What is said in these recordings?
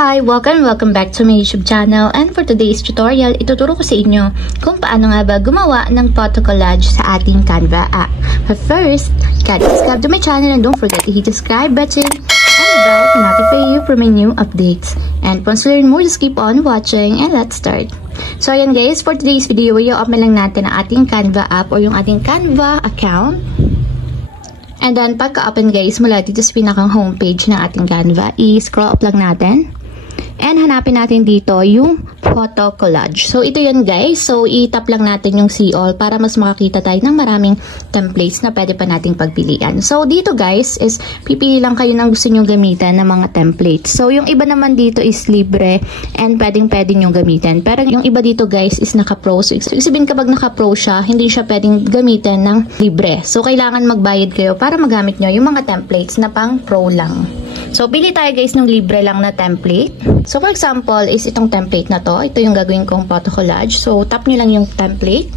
Hi! Welcome back to my YouTube channel, and for today's tutorial, ituturo ko sa inyo kung paano nga ba gumawa ng photo collage sa ating Canva app. But first, gotta subscribe to my channel and don't forget to hit the subscribe button and the bell to notify you for my new updates. And once you learn more, just keep on watching and let's start. So ayan guys, for today's video, i-open lang natin ang ating Canva app or yung ating Canva account. And then, pagka-open guys, mula dito sa pinakang homepage ng ating Canva, i-scroll up lang natin. And hanapin natin dito yung photo collage. So, ito yun guys. So, i-tap lang natin yung see all para mas makakita tayo ng maraming templates na pwede pa nating pagpilian. So, dito guys is pipili lang kayo ng gusto nyong gamitan ng mga templates. So, yung iba naman dito is libre and pwedeng nyong gamitin. Pero yung iba dito guys is naka-pro. So, ibig sabihin kapag naka-pro siya, hindi siya pwedeng gamitin ng libre. So, kailangan magbayad kayo para magamit nyo yung mga templates na pang pro lang. So, pili tayo guys ng libre lang na template. So, for example, is itong template na to. Ito yung gagawin kong photo collage. So, tap nyo lang yung template.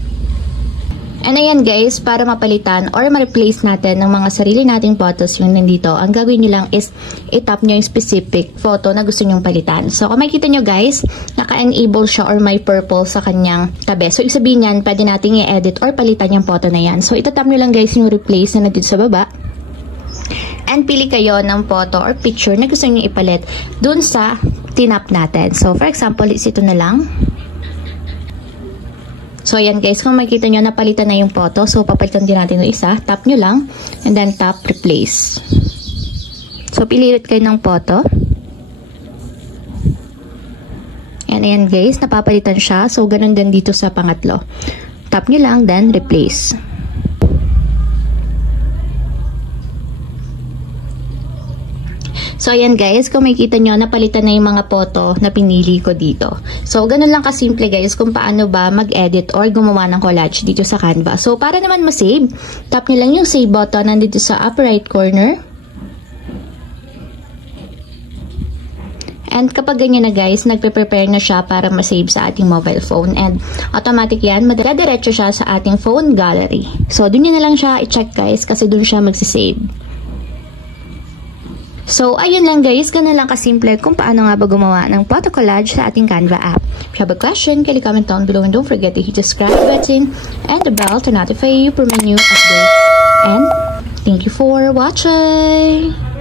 And ayan guys, para mapalitan or ma-replace natin ng mga sarili nating photos yung nandito, ang gagawin nyo lang is i-tap nyo yung specific photo na gusto nyong palitan. So, kung makikita nyo guys, naka-enable siya or may purple sa kanyang tabi. So, ibig sabihin yan, pwede nating i-edit or palitan yung photo na yan. So, itatap nyo lang guys yung replace na nandito sa baba. And pili kayo ng photo or picture na gusto niyo ipalit dun sa tinap natin. So, for example, is ito na lang. So, ayan guys, kung makikita nyo, napalitan na yung photo. So, papalitan din natin yung isa. Tap nyo lang, and then tap replace. So, pili ulit kayo ng photo. And ayan guys, napapalitan siya. So, ganun din dito sa pangatlo. Tap nyo lang, then replace. So, ayan guys, kung makikita nyo, napalitan na yung mga photo na pinili ko dito. So, ganun lang kasimple guys kung paano ba mag-edit or gumawa ng collage dito sa Canva. So, para naman ma-save, tap nyo lang yung save button nandito sa upper right corner. And kapag ganyan na guys, nagpe-prepare na siya para ma-save sa ating mobile phone. And automatic yan, madadiretso siya sa ating phone gallery. So, dun nyo na lang siya i-check guys kasi dun siya magsisave. So, ayun lang guys, ganun lang kasimple kung paano nga ba gumawa ng photo collage sa ating Canva app. If you have a question, kindly comment down below and don't forget to hit the subscribe button and the bell to notify you for my new updates. And thank you for watching!